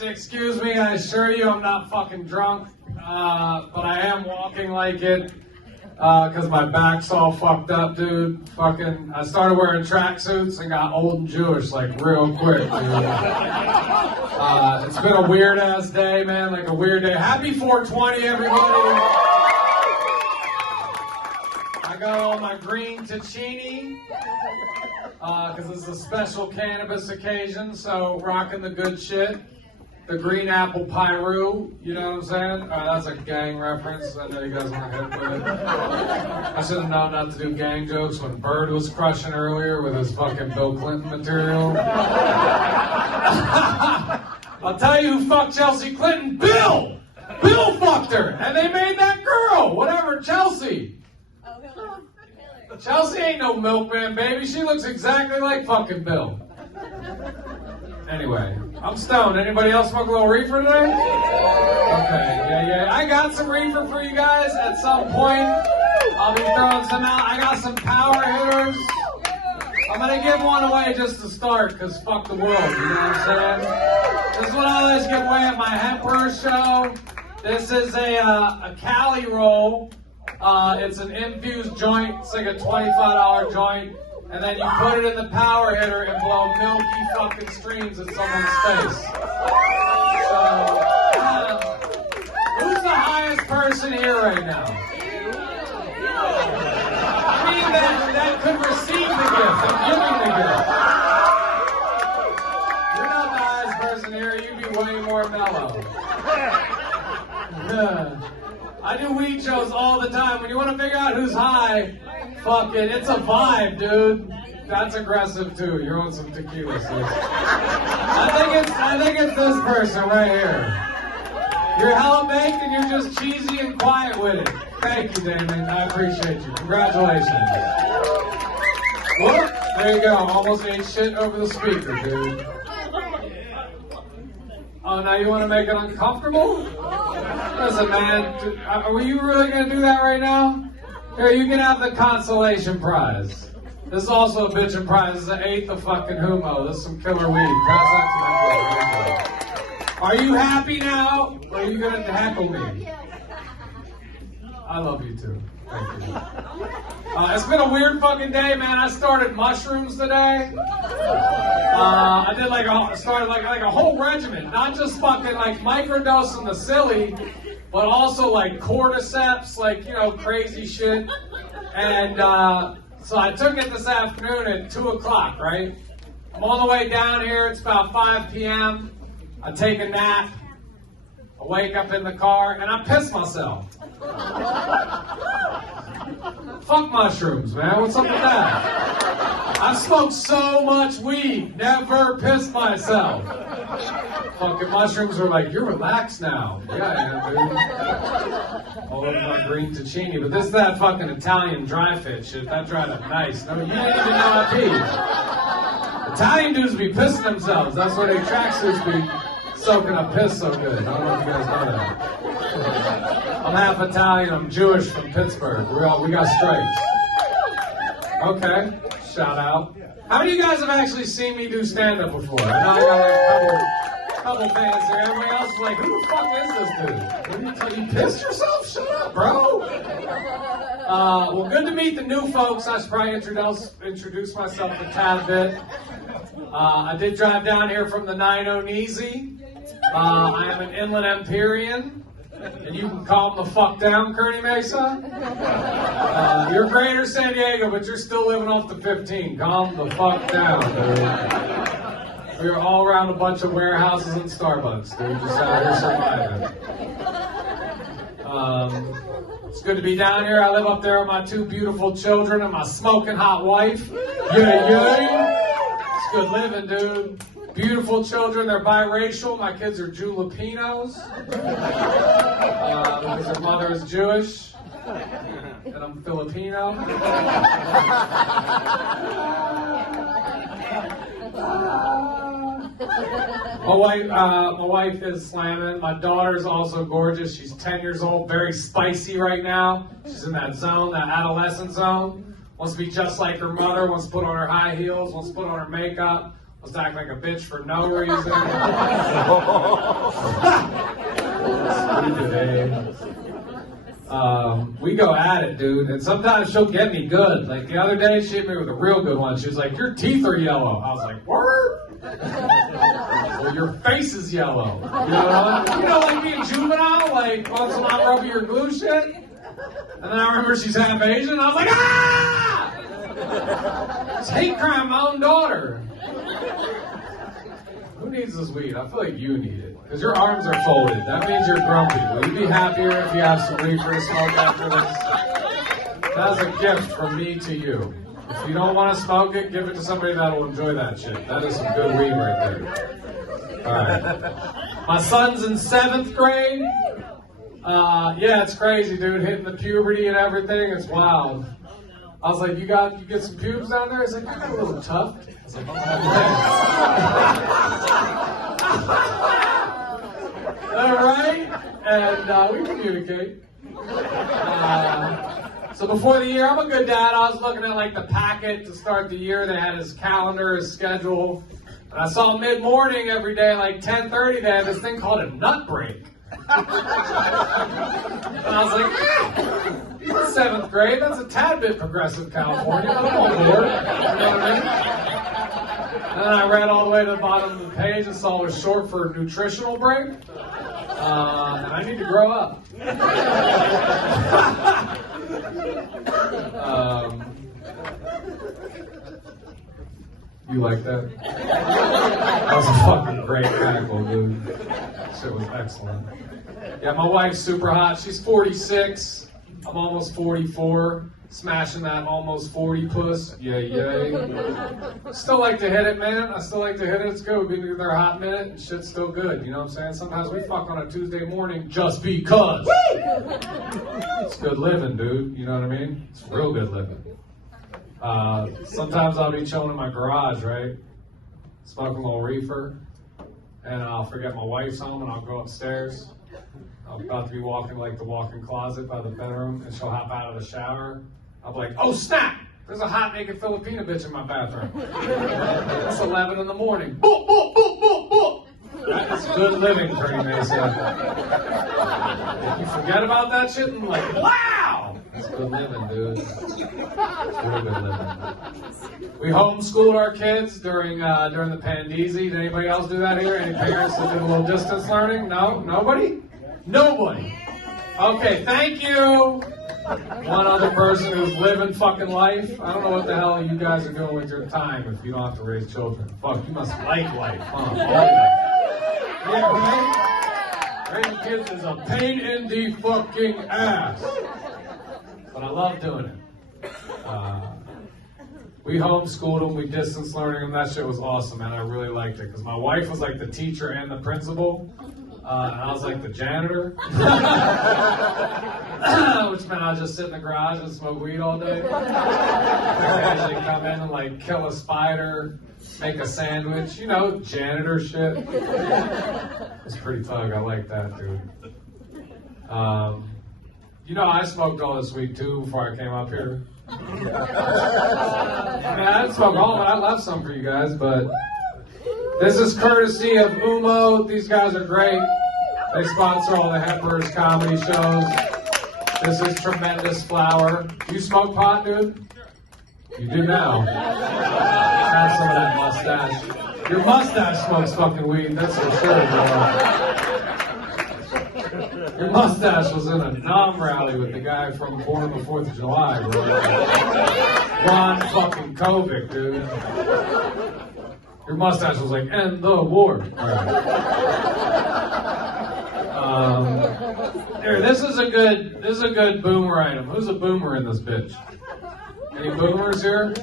to excuse me. I assure you I'm not fucking drunk. But I am walking like it. Because my back's all fucked up, dude. I started wearing tracksuits and got old and Jewish, like, real quick, dude. It's been a weird-ass day, man, like a weird day. Happy 420, everybody. I got all my green Ticini, because this is a special cannabis occasion, so rocking the good shit. The green apple Pyru, you know what I'm saying? That's a gang reference. I know you guys want to hit with it. I should have known not to do gang jokes when Bird was crushing earlier with his fucking Bill Clinton material. I'll tell you who fucked Chelsea Clinton. Bill! Bill fucked her! And they made that girl! Whatever, Chelsea. Chelsea ain't no milkman, baby. She looks exactly like fucking Bill. Anyway, I'm stoned. Anybody else smoke a little reefer today? Okay, yeah. I got some reefer for you guys at some point. I'll be throwing some out. I got some power hitters. I'm going to give one away just to start, because fuck the world, you know what I'm saying? This is what I always give away at my Emperor show. This is a Cali roll. It's an infused joint. It's like a $25 joint. And then you put it in the power hitter and blow milky fucking streams at someone's face. So, who's the highest person here right now? I mean, that could receive the gift. I'm giving the gift. You're not the highest person here. You'd be way more mellow. I do weed shows all the time. When you want to figure out who's high, fuck it, it's a vibe, dude. That's aggressive too. You're on some tequila, sis. I think it's this person right here. You're hella baked and you're just cheesy and quiet with it. Thank you, Damon. I appreciate you. Congratulations. Whoop, there you go. Almost ate shit over the speaker, dude. Oh, now you want to make it uncomfortable? Listen, man. Are you really going to do that right now? Here, you can have the consolation prize. This is also a bitchin' prize. This is an eighth of fucking humo. This is some killer weed. Pass that to me. Are you happy now? Or are you going to heckle me? I love you too. Thank you. It's been a weird fucking day, man. I started mushrooms today. I did started a whole regimen. Not just fucking like microdosing the silly, but also like cordyceps, like, you know, crazy shit. And so I took it this afternoon at 2 o'clock, right? I'm on the way down here. It's about 5 p.m. I take a nap. I wake up in the car and I piss myself. Fuck mushrooms, man. What's up with that? I've smoked so much weed, never pissed myself. Fucking mushrooms are like, you're relaxed now. Yeah, I am, dude. All over my green Ticini. But this is that fucking Italian dry fit shit. That dried up nice. No, you didn't even know I peed. Italian dudes be pissing themselves. That's why their tracksuits be soaking up piss so good. I don't know if you guys know that. I'm half Italian. I'm Jewish from Pittsburgh. We got stripes. Okay. Shout out. How many of you guys have actually seen me do stand-up before? I know I got like a couple fans here. Everybody else is like, who the fuck is this dude? What you pissed yourself? Shut up, bro. Well, good to meet the new folks. I should probably introduce myself a tad bit. I did drive down here from the 90 Easy. I am an Inland Empyrean. And you can calm the fuck down, Kearny Mesa. You're greater San Diego, but you're still living off the 15. Calm the fuck down, dude. We're all around a bunch of warehouses and Starbucks, dude. Just out here surviving. It's good to be down here. I live up there with my 2 beautiful children and my smoking hot wife. Yeah. It's good living, dude. Beautiful children, they're biracial. My kids are Julapinos. Because their mother is Jewish. And I'm Filipino. My wife is slamming. My daughter's also gorgeous. She's 10 years old, very spicy right now. She's in that zone, that adolescent zone. Wants to be just like her mother, wants to put on her high heels, wants to put on her makeup. was acting like a bitch for no reason. We go at it, dude, and sometimes she'll get me good. Like the other day, she hit me with a real good one. She was like, "Your teeth are yellow." I was like, "Word?" Well, your face is yellow. You know, like being juvenile, like once in a while rubber your glue shit. And then I remember she's half Asian, and I was like, "Ah!" It's hate crime, my own daughter. Who needs this weed? I feel like you need it. Because your arms are folded. That means you're grumpy. Will you be happier if you have some reefer to smoke after this? That's a gift from me to you. If you don't want to smoke it, give it to somebody that will enjoy that shit. That is some good weed right there. Alright. My son's in 7th grade. Yeah, it's crazy, dude. Hitting the puberty and everything. It's wild. I was like, you get some pubes down there? He's like, I got a little tough. I was like, all right. And we communicate. So before the year, I'm a good dad. I was looking at like the packet to start the year. They had his calendar, his schedule. And I saw mid-morning every day, like 10:30, they had this thing called a nut break. And I was like, he's in 7th grade. That's a tad bit progressive California. I'm on board. You know what I mean? And then I read all the way to the bottom of the page and saw it was short for nutritional break. And I need to grow up. You like that? That was a fucking great cackle, dude. Shit was excellent. Yeah, my wife's super hot. She's 46. I'm almost 44. Smashing that almost 40 puss. Yay. Still like to hit it, man. I still like to hit it. It's good. We've been together a hot minute and shit's still good. You know what I'm saying? Sometimes we fuck on a Tuesday morning just because. It's good living, dude. You know what I mean? It's real good living. Sometimes I'll be chilling in my garage, right? Smoking a little reefer. And I'll forget my wife's home and I'll go upstairs. I'm about to be walking like the walk-in closet by the bedroom and she'll hop out of the shower. I'll be like, oh snap! There's a hot naked Filipina bitch in my bathroom. It's 11 in the morning. Boop, boop, boop, boop, boop. That's good living, Bernie Mason. If you forget about that shit and like, wow! That's good living, dude. It's really good living. We homeschooled our kids during the Pandezi. Did anybody else do that here? Any parents that did a little distance learning? No? Nobody? Nobody. Okay, thank you. One other person who's living fucking life. I don't know what the hell you guys are doing with your time if you don't have to raise children. Fuck, you must like life, huh? Yeah, right? Raising kids is a pain in the fucking ass. But I love doing it. We homeschooled them, we distance learning them. That shit was awesome, man. I really liked it because my wife was like the teacher and the principal. And I was like the janitor, which meant I would just sit in the garage and smoke weed all day. I'd come in and like kill a spider, make a sandwich, you know, janitor shit. It's pretty thug. I like that, dude. You know, I smoked all this weed too before I came up here. I mean, I didn't smoke all of it. I left some for you guys, but this is courtesy of Umo. These guys are great. They sponsor all the Hempers comedy shows. This is Tremendous Flower. Do you smoke pot, dude? You do now. Have some of that mustache. Your mustache smokes fucking weed, that's for sure, bro. Your mustache was in a Nam rally with the guy from Born on the 4th of July, bro. Ron fucking Kovic, dude. Your mustache was like, end the war. Here, this is a good boomer item. Who's a boomer in this bitch? Any boomers here?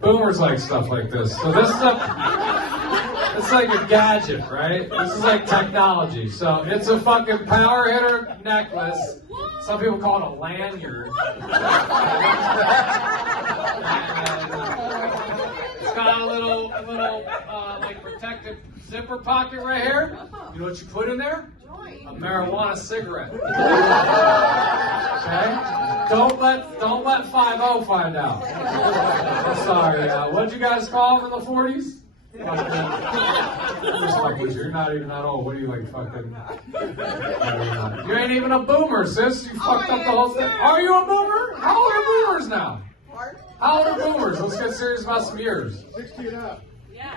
Boomers like stuff like this. So this is it's like a gadget, right? This is like technology. So it's a fucking power hitter necklace. Some people call it a lanyard. It's got a little like protective zipper pocket right here. You know what you put in there? A marijuana cigarette. Okay? Don't let 5-0 find out. I'm sorry. What'd you guys call them in the 40s? You're not even that old. What are you like fucking? You ain't even a boomer, sis. You fucked up the whole thing. Are you a boomer? How old are boomers now? How old are boomers? Let's get serious about some years. 60 and up.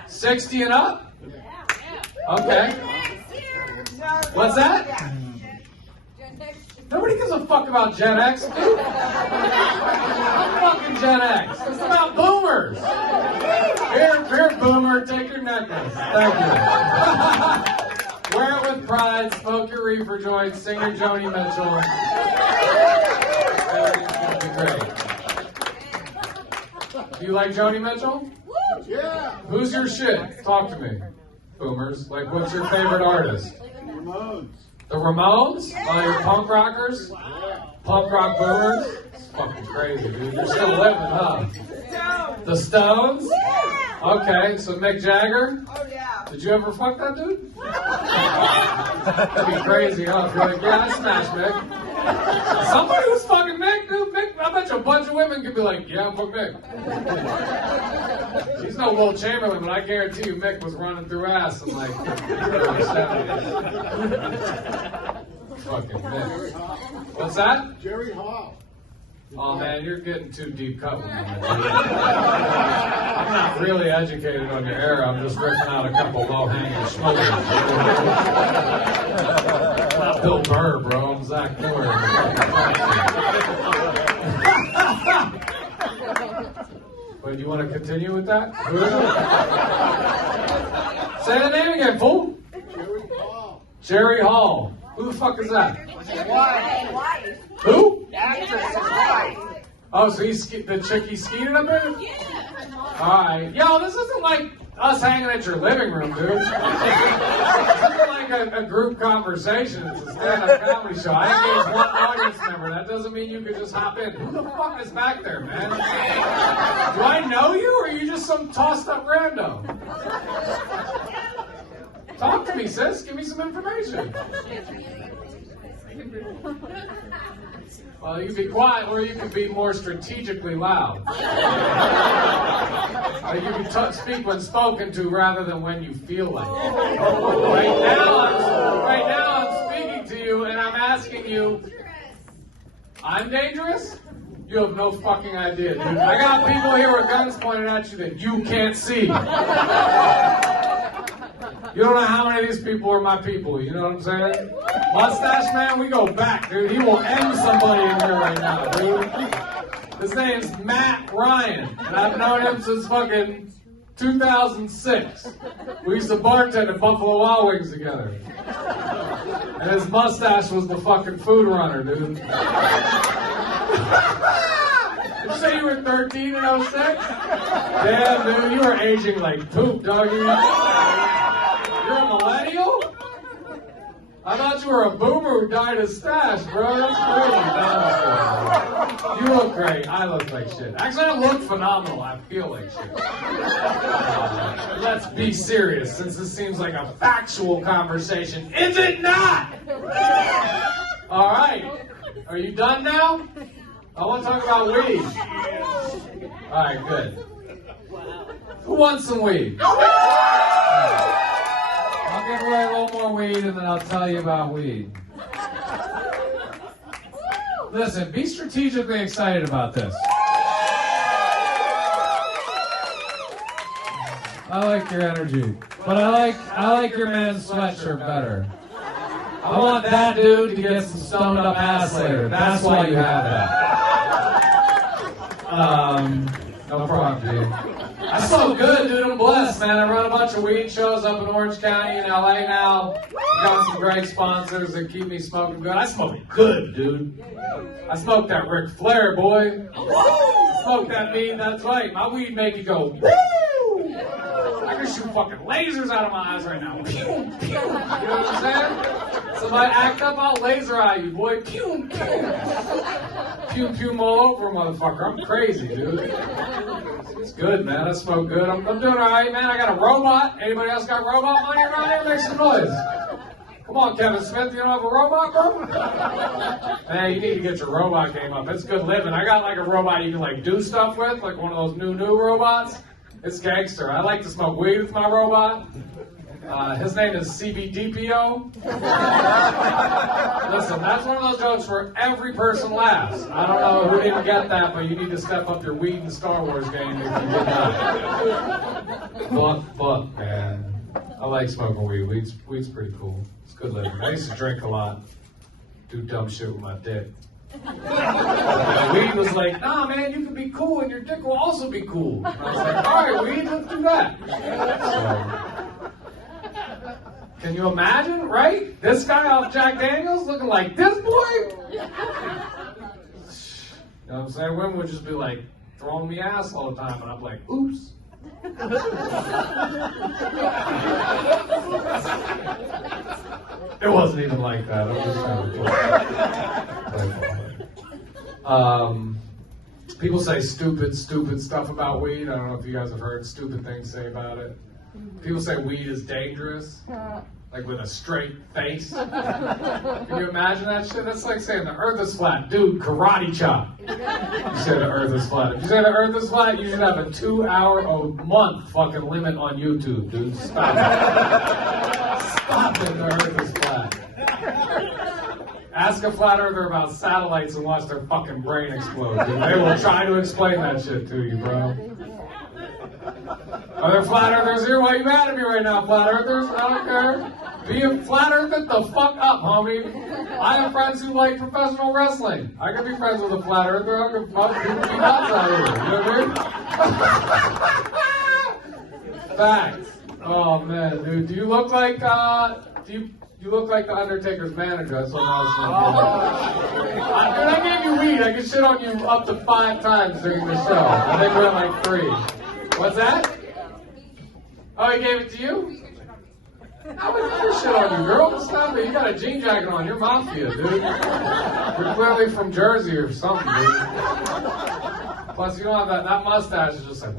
60 and up? Okay. What's that? Nobody gives a fuck about Gen X, dude. I'm fucking Gen X. It's about boomers. Here, boomer, take your necklace. Thank you. Wear it with pride, smoke your reefer joint, sing your Joni Mitchell. Everything's gonna be great. Do you like Joni Mitchell? Yeah. Who's your shit? Talk to me. Boomers. Like, what's your favorite artist? Ramones. The Ramones? Oh, you're punk rockers? Punk rock boomers? It's fucking crazy, dude. You're still living, huh? The Stones? Okay, so Mick Jagger? Oh, yeah. Did you ever fuck that dude? That'd be crazy, huh? If you're like, yeah, I smashed Mick. Somebody was fucking Mick, dude. Mick, I bet you a bunch of women could be like, yeah, fuck Mick. He's no Will Chamberlain, but I guarantee you Mick was running through ass and like, fucking Mick. What's that? Jerry Hall. Oh man, you're getting too deep cut with me. I'm not really educated on your era. I'm just ripping out a couple low-hanging shoulders. Not Bill Burr, bro. I'm Zach Miller. But you want to continue with that? Say the name again, fool. Jerry Hall. Jerry Hall. Who the fuck is that? Wife. Who? Actress wife. Oh, so he's the chick he skied up in? Yeah. Alright. Yo, this isn't like us hanging at your living room, dude. This isn't like a group conversation. It's a stand-up comedy show. I engage one audience member. That doesn't mean you could just hop in. Who the fuck is back there, man? Do I know you, or are you just some tossed-up rando? Talk to me, sis. Give me some information. Well, you can be quiet, or you can be more strategically loud. You can speak when spoken to rather than when you feel like it. Right now, I'm speaking to you, and I'm asking you, I'm dangerous? You have no fucking idea, dude. I got people here with guns pointed at you that you can't see. You don't know how many of these people are my people, you know what I'm saying? Mustache Man, we go back, dude. He will end somebody in here right now, dude. His name's Matt Ryan, and I've known him since fucking 2006. We used to bartend at Buffalo Wild Wings together. And his mustache was the fucking food runner, dude. Did you say you were 13 in 06? Damn, dude, you were aging like poop, doggy. You're a millennial? I thought you were a boomer who dyed his stash, bro. That's crazy. You look great. I look like shit. Actually, I look phenomenal. I feel like shit. Let's be serious, since this seems like a factual conversation. Is it not? All right. Are you done now? I want to talk about weed. All right, good. Who wants some weed? I'll give away a little more weed, and then I'll tell you about weed. Listen, be strategically excited about this. I like your energy, but I like your man's sweatshirt better. I want that dude to get some stoned up ass later. That's why you have that. No problem, dude. I smoke good, dude. I'm blessed, man. I run a bunch of weed shows up in Orange County and LA now. Got some great sponsors that keep me smoking good. I smoke good, dude. I smoke that Ric Flair, boy. I smoke that mean, that's right. My weed make you go, woo! I can shoot fucking lasers out of my eyes right now. Pew, pew. You know what I'm saying? Somebody act up, I'll laser eye you, boy. Pew, pew. Pew, pew all over, motherfucker. I'm crazy, dude. It's good, man. I smoke good. I'm doing all right, man. I got a robot. Anybody else got robot money around here? Make some noise. Come on, Kevin Smith. You don't have a robot, bro? Man, you need to get your robot game up. It's good living. I got like a robot you can like do stuff with, like one of those new robots. It's gangster. I like to smoke weed with my robot. His name is CBDPO. Listen, that's one of those jokes where every person laughs. I don't know who didn't get that, but you need to step up your weed and Star Wars game if you did not. But, man, I like smoking weed. Weed's pretty cool. It's good living. I used to drink a lot, do dumb shit with my dick. Weed was like, nah, man, you can be cool and your dick will also be cool. And I was like, all right, weed, let's do that. So, can you imagine, right? This guy off Jack Daniels looking like this boy? You know what I'm saying? Women would just be like throwing me ass all the time, and I'm like, oops. It wasn't even like that. I was just kind of people say stupid stuff about weed. I don't know if you guys have heard stupid things to say about it. People say weed is dangerous, like with a straight face. Can you imagine that shit? That's like saying the earth is flat. Dude, karate chop. You say the earth is flat. If you say the earth is flat, you should have a 2-hour-a-month fucking limit on YouTube, dude. Stop it. Stop it, the earth is flat. Ask a flat earther about satellites and watch their fucking brain explode, dude. They will try to explain that shit to you, bro. Are there flat earthers here? Why are you mad at me right now, flat earthers? I don't care. Be a flat earther the fuck up, homie. I have friends who like professional wrestling. I can be friends with a flat earther. I can fuck people be nuts out here. You know what I mean? Facts. Oh man, dude. Do you look like you look like the Undertaker's manager? That's what I was Dude, I gave you weed. I can shit on you up to 5 times during the show. I think we're at like 3. What's that? Oh, he gave it to you? I would never shit on you, girl. Stop it. You got a jean jacket on. You're mafia, dude. You're clearly from Jersey or something, dude. Plus, you don't have that mustache is just like,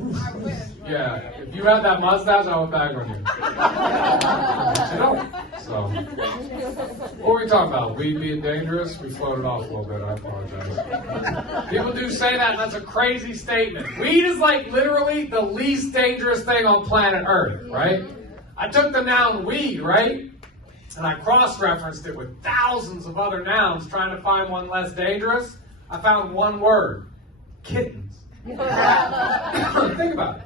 yeah. If you had that mustache, I would bag on you. But you don't. So, what were we talking about? Weed being dangerous? We floated off a little bit. I apologize. People do say that, and that's a crazy statement. Weed is like literally the least dangerous thing on planet Earth, right? I took the noun weed, right? And I cross-referenced it with thousands of other nouns trying to find one less dangerous. I found one word. Kittens. Think about it.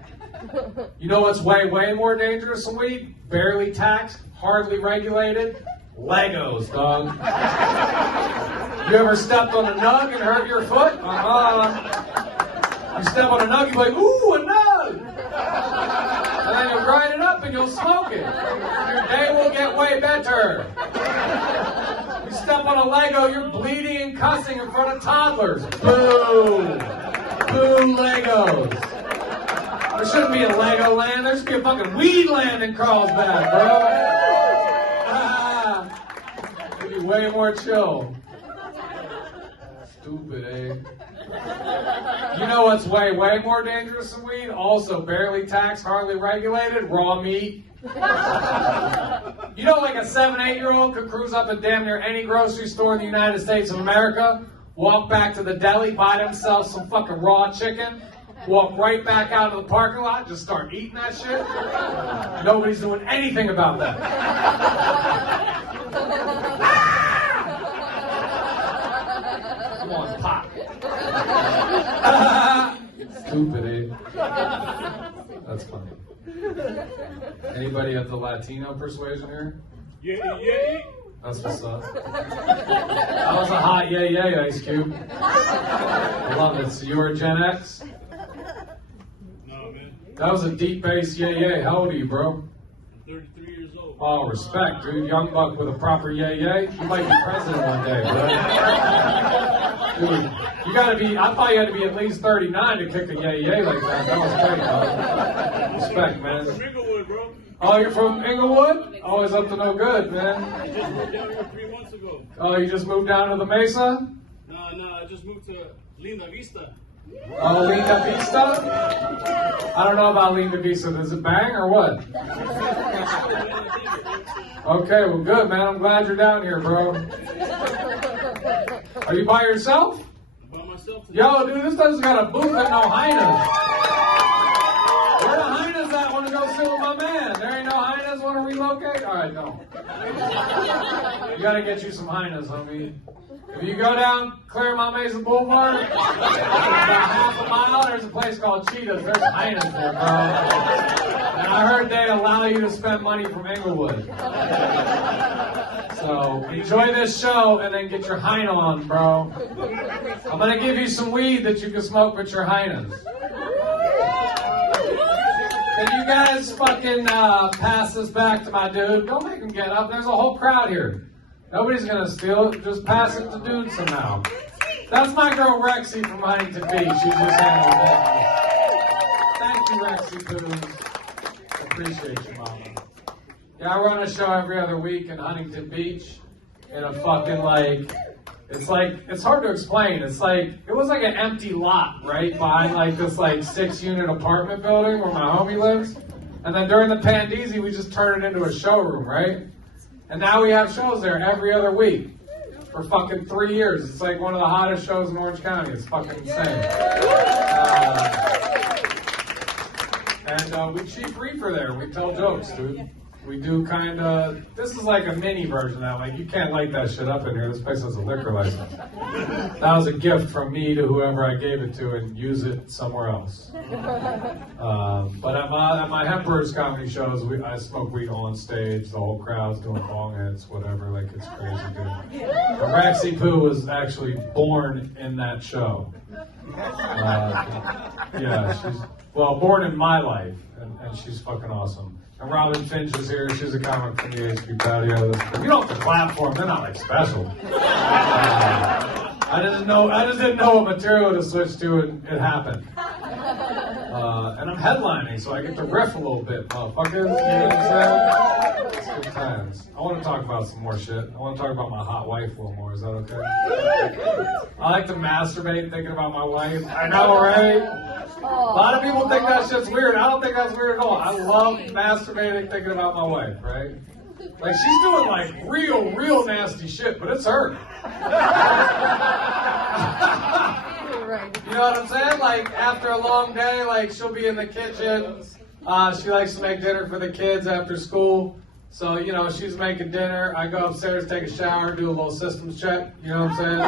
You know what's way more dangerous than weed? Barely taxed, hardly regulated? Legos, dog. You ever stepped on a nug and hurt your foot? You step on a nug, you're like, ooh, a nug! And then you'll grind it up and you'll smoke it. Your day will get way better. You step on a Lego, you're bleeding and cussing in front of toddlers. Boo! Boo Legos. There shouldn't be a Lego land. There should be a fucking weed land in Carlsbad, bro. It'd be way more chill. Stupid, eh? You know what's way more dangerous than weed? Also barely taxed, hardly regulated? Raw meat. You know, like a 7, 8-year-old could cruise up at damn near any grocery store in the United States of America, walk back to the deli, buy themselves some fucking raw chicken, walk right back out of the parking lot, just start eating that shit. Nobody's doing anything about that. Come on, pop. Stupid, eh? That's funny. Anybody of the Latino persuasion here? Yeah. That's what's up. That was a hot yay, Ice Cube. I love it. So you were Gen X? No, man. That was a deep bass yay. How old are you, bro? I'm 33 years old. Oh, respect, dude. Young buck with a proper yay. You might be president one day, bro. Dude, you gotta be, I thought you had to be at least 39 to kick a yay like that. That was great, dog. Respect, man. From Inglewood, bro. Oh, you're from Inglewood? Always up to no good, man. I just moved down here 3 months ago. Oh, you just moved down to the Mesa? No, I just moved to Linda Vista. Oh, Linda Vista? I don't know about Linda Vista. Does it bang or what? Okay, well, good, man. I'm glad you're down here, bro. Are you by yourself? By myself today. Yo, dude, this dude's got a booth at No Hyenas. Where the go sit with my man. There ain't no hyenas want to relocate? All right, no. You got to get you some hyenas, homie. If you go down Claremont Mesa Boulevard, about half a mile, there's a place called Cheetahs. There's hyenas there, bro. And I heard they allow you to spend money from Inglewood. So enjoy this show and then get your hyena on, bro. I'm going to give you some weed that you can smoke with your hyenas. Can you guys fucking pass this back to my dude? Don't make him get up. There's a whole crowd here. Nobody's gonna steal it. Just pass it to dude somehow. That's my girl Rexy from Huntington Beach. She just handled that. Thank you, Rexy Poos. Appreciate you, mama. Yeah, I run a show every other week in Huntington Beach. In a fucking it's hard to explain. It was like an empty lot, right? Behind like this 6-unit apartment building where my homie lives. And then during the Pandeezy, we just turned it into a showroom, right? And now we have shows there every other week for fucking 3 years. It's like one of the hottest shows in Orange County. It's fucking insane. And we cheap reefer there. We tell jokes, dude. We do this is like a mini version of that. You can't light that shit up in here. This place has a liquor license. That was a gift from me to whoever I gave it to and use it somewhere else. But at my Emperor's comedy shows, I smoke weed on stage. The whole crowd's doing bong hits, whatever. It's crazy, dude. Rexy Poo was actually born in that show. Yeah, she's born in my life, and she's fucking awesome. And Robin Finch is here. She's a comic from the HP patio. You don't have to clap for them. They're not special. I just didn't know what material to switch to, and it happened. And I'm headlining, so I get to riff a little bit, motherfuckers. You know what I'm saying? It's good times. I want to talk about some more shit. I want to talk about my hot wife a little more. Is that okay? I like to masturbate thinking about my wife. I know, right? A lot of people think that shit's weird. I don't think that's weird at all. I love masturbating thinking about my wife, right? She's doing real nasty shit, but it's her. You know what I'm saying? After a long day, she'll be in the kitchen. She likes to make dinner for the kids after school. So, she's making dinner. I go upstairs, take a shower, do a little systems check. You know what I'm saying?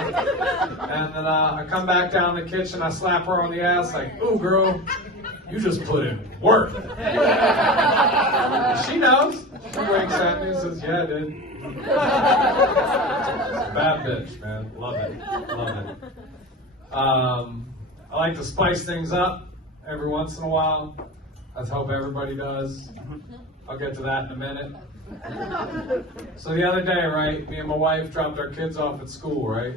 And then I come back down the kitchen. I slap her on the ass ooh, girl, you just put in work. She knows. She winks at me and says, yeah, I did. Bad bitch, man. Love it. I like to spice things up every once in a while. I hope everybody does. I'll get to that in a minute. So the other day, right, me and my wife dropped our kids off at school, right?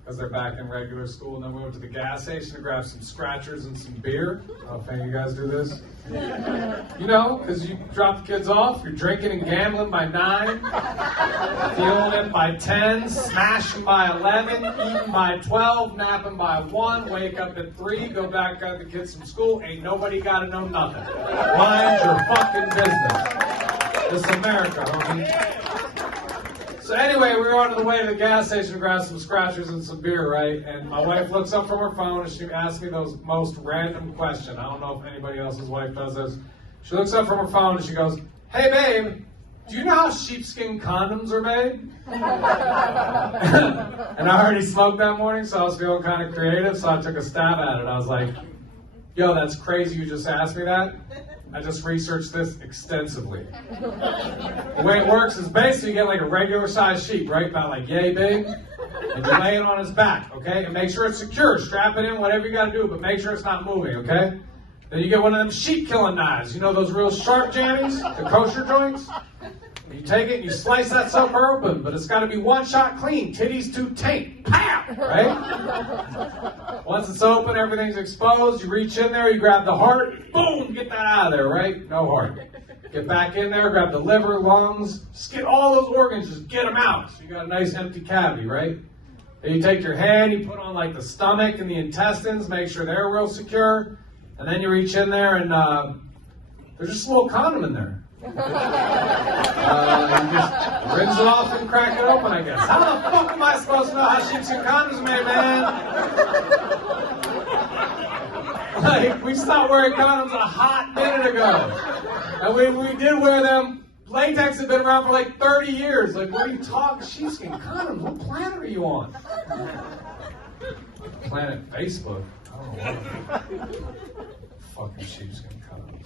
Because they're back in regular school, and then we went to the gas station to grab some scratchers and some beer. I don't think you guys do this. Because you drop the kids off, you're drinking and gambling by 9, feeling it by 10, smashing by 11, eating by 12, napping by 1, wake up at 3, go back, got the kids from school, ain't nobody got to know nothing. Mind your fucking business. It's America, homie. So anyway, we were on the way to the gas station to grab some scratchers and some beer, right? And my wife looks up from her phone and she asks me those most random question. I don't know if anybody else's wife does this. She looks up from her phone and she goes, hey babe, do you know how sheepskin condoms are made? And I already smoked that morning, so I was feeling kind of creative, so I took a stab at it. I was like, yo, that's crazy you just asked me that. I just researched this extensively. The way it works is basically you get a regular sized sheep, right? About yay big. And you lay it on his back, okay? And make sure it's secure. Strap it in, whatever you got to do, but make sure it's not moving, okay? Then you get one of them sheep killing knives. Those real sharp jammies, the kosher joints? You take it and you slice that sucker open, but it's got to be one shot clean. Titties to taint. Pow! Right? Once it's open, everything's exposed. You reach in there, you grab the heart. Boom! Get that out of there, right? No heart. Get back in there, grab the liver, lungs. Just get all those organs, just get them out. So you got a nice empty cavity, right? Then you take your hand, you put on the stomach and the intestines, make sure they're real secure. And then you reach in there and there's just a little condom in there. You just rinse it off and crack it open, I guess. How the fuck am I supposed to know how sheepskin condoms are made, man? Like, we stopped wearing condoms a hot minute ago. And we did wear them. Latex had been around for like 30 years. Like, what are you talking? Sheepskin condoms? What planet are you on? Planet Facebook? I don't know what. Fucking sheepskin condoms.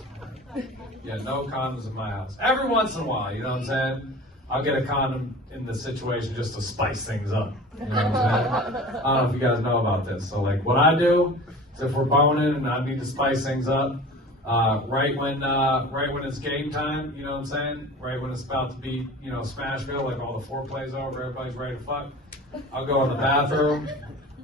Yeah, no condoms in my house. Every once in a while, you know what I'm saying? I'll get a condom in the situation just to spice things up. You know what I'm saying? I don't know if you guys know about this. So, like, what I do is if we're boning and I need to spice things up, right when it's game time, you know what I'm saying? Right when it's about to be, you know, Smashville, like all the foreplay's over, everybody's ready to fuck. I'll go in the bathroom,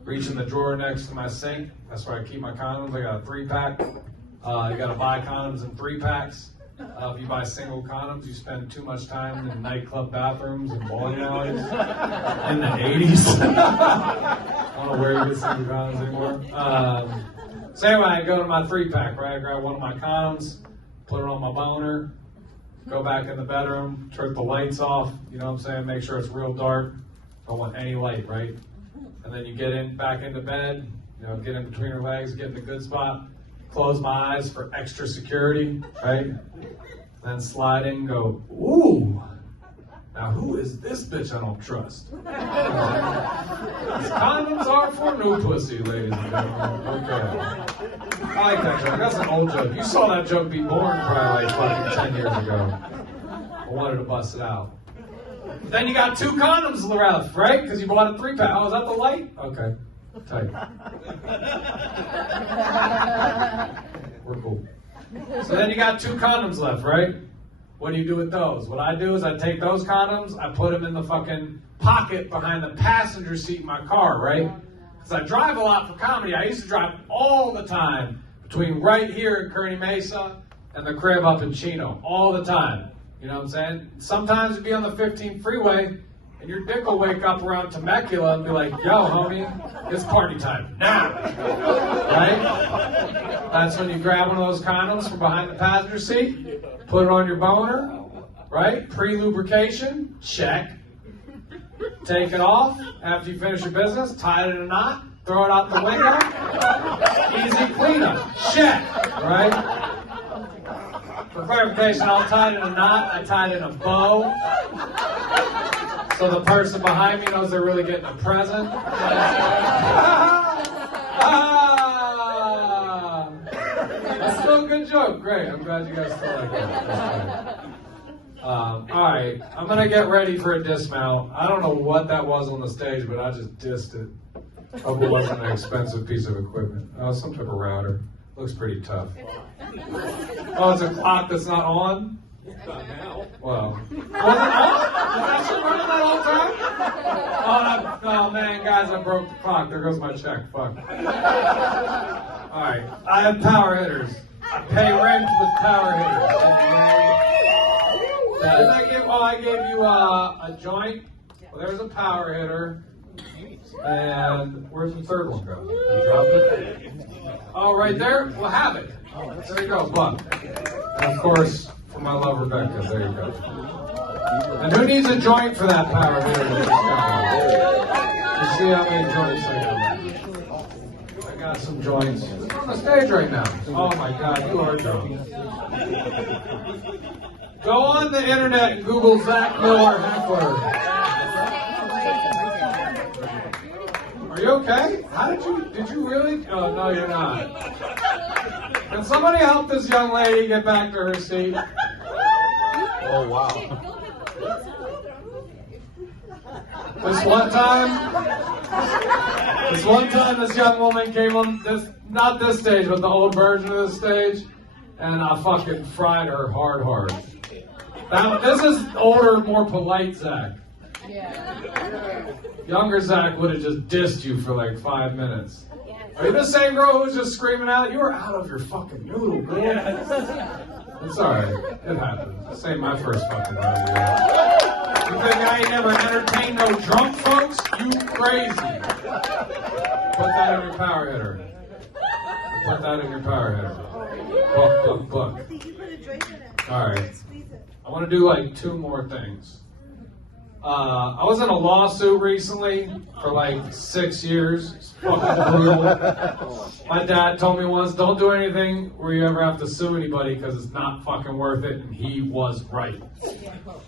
reach in the drawer next to my sink. That's where I keep my condoms. I got a 3-pack. You gotta buy condoms in 3-packs. If you buy single condoms, you spend too much time in nightclub bathrooms and bowling alleys in the 80s. I don't know where you get single condoms anymore. So anyway, I go to my 3-pack, right? I grab one of my condoms, put it on my boner, go back in the bedroom, turn the lights off, you know what I'm saying? Make sure it's real dark. Don't want any light, right? And then you get back into bed, you know, get in between your legs, get in a good spot. Close my eyes for extra security, right? Then slide in and go, ooh, now who is this bitch I don't trust? Condoms are for new pussy, ladies and gentlemen. Okay. I like that joke. That's an old joke. You saw that joke be born probably like fucking 10 years ago. I wanted to bust it out. Then you got 2 condoms left, right? Because you bought a 3-pack. Oh, is that the light? Okay. Tight. We're cool. So then you got 2 condoms left, right? What do you do with those? What I do is I take those condoms, I put them in the fucking pocket behind the passenger seat in my car, right? Because I drive a lot for comedy. I used to drive all the time between right here in Kearny Mesa and the crib up in Chino. All the time. You know what I'm saying? Sometimes you'd be on the 15 freeway and your dick will wake up around Temecula and be like, yo, homie, it's party time now. Right? That's when you grab one of those condoms from behind the passenger seat, put it on your boner, right? Pre-lubrication, check. Take it off after you finish your business, tie it in a knot, throw it out the window. Easy cleanup, check, right? For clarification, I'll tie it in a knot, I tie it in a bow. So the person behind me knows they're really getting a present. That's still a good joke. Great. I'm glad you guys still like that. All right. I'm going to get ready for a dismount. I don't know what that was on the stage, but I just dissed it. Hope it wasn't an expensive piece of equipment. Oh, some type of router. Looks pretty tough. Oh, it's a clock that's not on? Not now. Well, was it on? Was that shit running that whole time? Oh, man, guys, I broke the clock. There goes my check. Fuck. All right, I have power hitters. I pay rent with power hitters. I gave you a joint. Well, there's a power hitter. And where's the third one go? You dropped it? Oh, right there? Well, have it. There you go, Buck. And of course, for my love, Rebecca. There you go. And who needs a joint for that power hitter? You see how many joints I got? I got some joints. It's on the stage right now. Oh my God, you are drunk. Go on the internet and Google Zach Miller heckler. Are you okay? Did you really? Oh, no, you're not. Can somebody help this young lady get back to her seat? Oh, wow. This one time, this young woman came on this, not this stage, but the old version of this stage, and I fucking fried her hard. This is older, more polite Zach. Yeah. Younger Zach would have just dissed you for like 5 minutes. Are you the same girl who was just screaming out? You were out of your fucking noodle, girl. It's alright. It happened. This ain't my first fucking rodeo. You think I ain't never entertained no drunk folks? You crazy. Put that in your power hitter. Put that in your power hitter. Buck. Alright. I want to do like 2 more things. I was in a lawsuit recently for like 6 years. It's fucking brutal. My dad told me once, don't do anything where you ever have to sue anybody because it's not fucking worth it, and he was right.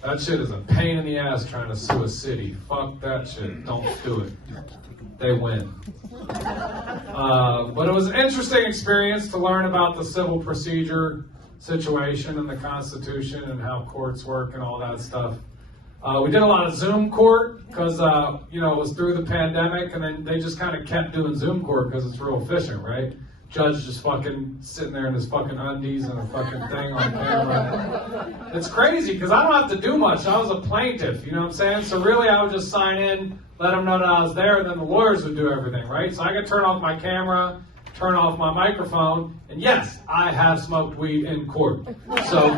That shit is a pain in the ass trying to sue a city. Fuck that shit. Don't do it. They win. But it was an interesting experience to learn about the civil procedure situation and the Constitution and how courts work and all that stuff. We did a lot of Zoom court because, it was through the pandemic, and then they just kind of kept doing Zoom court because it's real efficient, right? Judge just fucking sitting there in his fucking undies and a fucking thing on camera. It's crazy because I don't have to do much. I was a plaintiff, you know what I'm saying? So really I would just sign in, let them know that I was there, and then the lawyers would do everything, right? So I could turn off my camera, turn off my microphone, and yes, I have smoked weed in court. So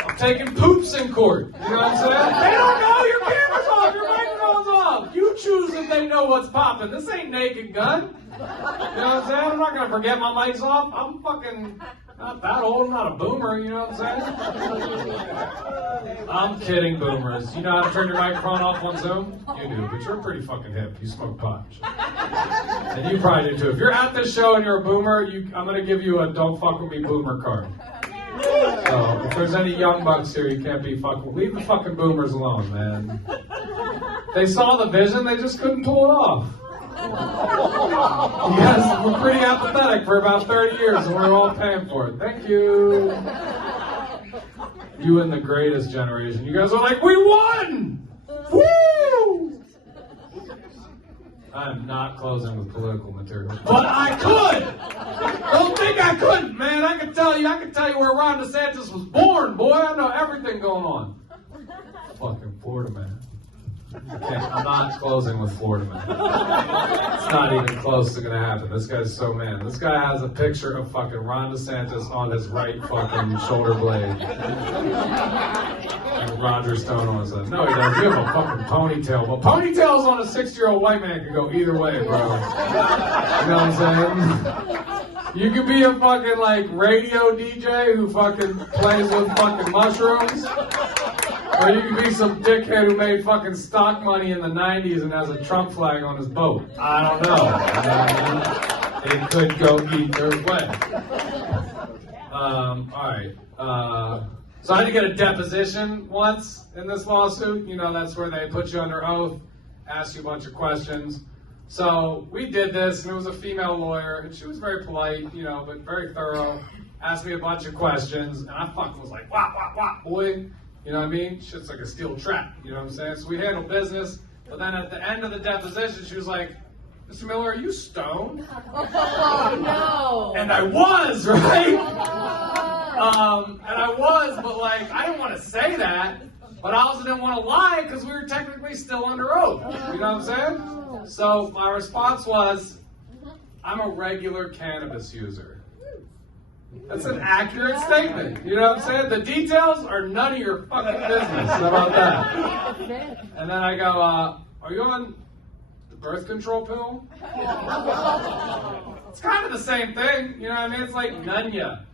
I'm taking poops in court. You know what I'm saying? They don't know your camera's off, your microphone's off. You choose if they know what's popping. This ain't Naked Gun. You know what I'm saying? I'm not gonna forget my mic's off. I'm fucking not that old. I'm not a boomer. You know what I'm saying? I'm kidding, boomers. You know how to turn your microphone off on Zoom? You do, but you're pretty fucking hip. You smoke pot. And you probably do too. If you're at this show and you're a boomer, I'm gonna give you a "Don't fuck with me" boomer card. So if there's any young bucks here, you can't be fucking. Leave the fucking boomers alone, man. They saw the vision, they just couldn't pull it off. Yes, we're pretty apathetic for about 30 years, and we're all paying for it. Thank you. You and the greatest generation. You guys are like, we won! Woo! I'm not closing with political material, but I could. Don't think I couldn't, man. I can tell you where Ron DeSantis was born, boy. I know everything going on. Fucking Florida man. I'm not closing with Florida man. It's not even close to gonna happen. This guy's so mad. This guy has a picture of fucking Ron DeSantis on his right fucking shoulder blade. And Roger Stone on his left. No, he doesn't. You have a fucking ponytail. But ponytails on a 60-year-old white man could go either way, bro. You know what I'm saying? You could be a fucking like radio DJ who fucking plays with fucking mushrooms. Or you could be some dickhead who made fucking stock money in the 90s and has a Trump flag on his boat. I don't know. It could go either way. Alright. So I had to get a deposition once in this lawsuit. You know, that's where they put you under oath, ask you a bunch of questions. So we did this, and it was a female lawyer, and she was very polite, you know, but very thorough. Asked me a bunch of questions, and I fucking was like, wah, wah, wah, boy. You know what I mean? Shit's like a steel trap, you know what I'm saying? So we handled business, but then at the end of the deposition, she was like, Mr. Miller, are you stoned? Oh, no. And I was, right? And I was, but like, I didn't want to say that, but I also didn't want to lie because we were technically still under oath. You know what I'm saying? So my response was, I'm a regular cannabis user. That's an accurate statement. You know what I'm saying? The details are none of your fucking business. How about that? And then I go, are you on the birth control pill? It's kind of the same thing. You know what I mean? It's like nunya.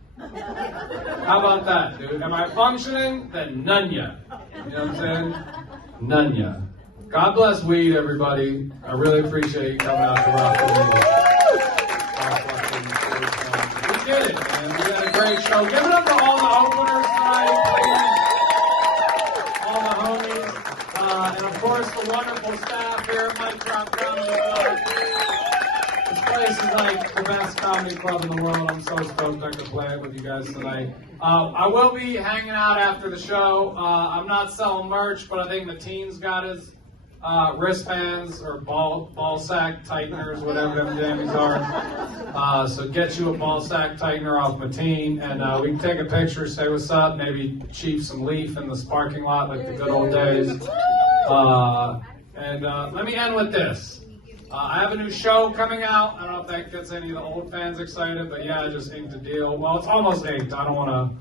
How about that, dude? Am I functioning? Then nunya. You know what I'm saying? Nunya. God bless weed, everybody. I really appreciate you coming out to rock with me. We did it, man. We had a great show. Give it up to all the openers tonight, please. All the homies. And of course, the wonderful staff here at Mike Drop Comedy Club. This place is like the best comedy club in the world. I'm so stoked I could play it with you guys tonight. I will be hanging out after the show. I'm not selling merch, but I think Mateen's got his wristbands or ball sack tighteners, whatever them jammies are. So get you a ball sack tightener off Mateen, and we can take a picture, say what's up, maybe chief some leaf in this parking lot like the good old days. And let me end with this. I have a new show coming out. I don't know if that gets any of the old fans excited, but yeah, I just inked a deal. Well, it's almost inked. I don't want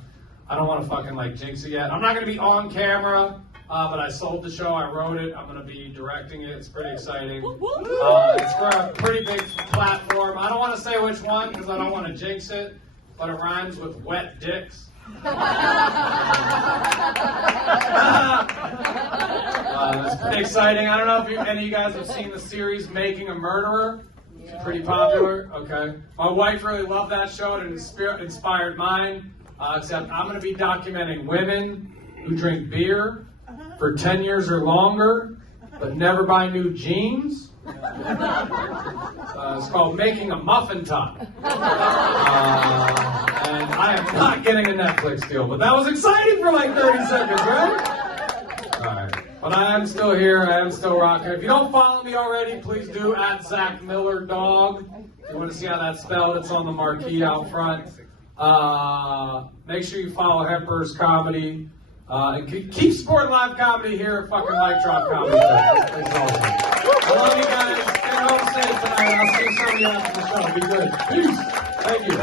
to fucking like jinx it yet. I'm not going to be on camera. But I sold the show, I wrote it, I'm going to be directing it, it's pretty exciting. It's for a pretty big platform. I don't want to say which one because I don't want to jinx it, but it rhymes with wet dicks. It's pretty exciting. I don't know if any of you guys have seen the series Making a Murderer. It's pretty popular. Okay. My wife really loved that show. It inspired mine. Except I'm going to be documenting women who drink beer for 10 years or longer, but never buy new jeans. It's called Making a Muffin Top. And I am not getting a Netflix deal, but that was exciting for like 30 seconds, right? Alright. But I am still here, I am still rocking. If you don't follow me already, please do at Zach Miller Dog. If you want to see how that's spelled, it's on the marquee out front. Make sure you follow Hepbur's Comedy. And keep supporting live comedy here at fucking Mic Drop Comedy Club. It's awesome. I love you guys. Get home safe tonight. I'll see some of you after the show. Be good. Peace. Thank you.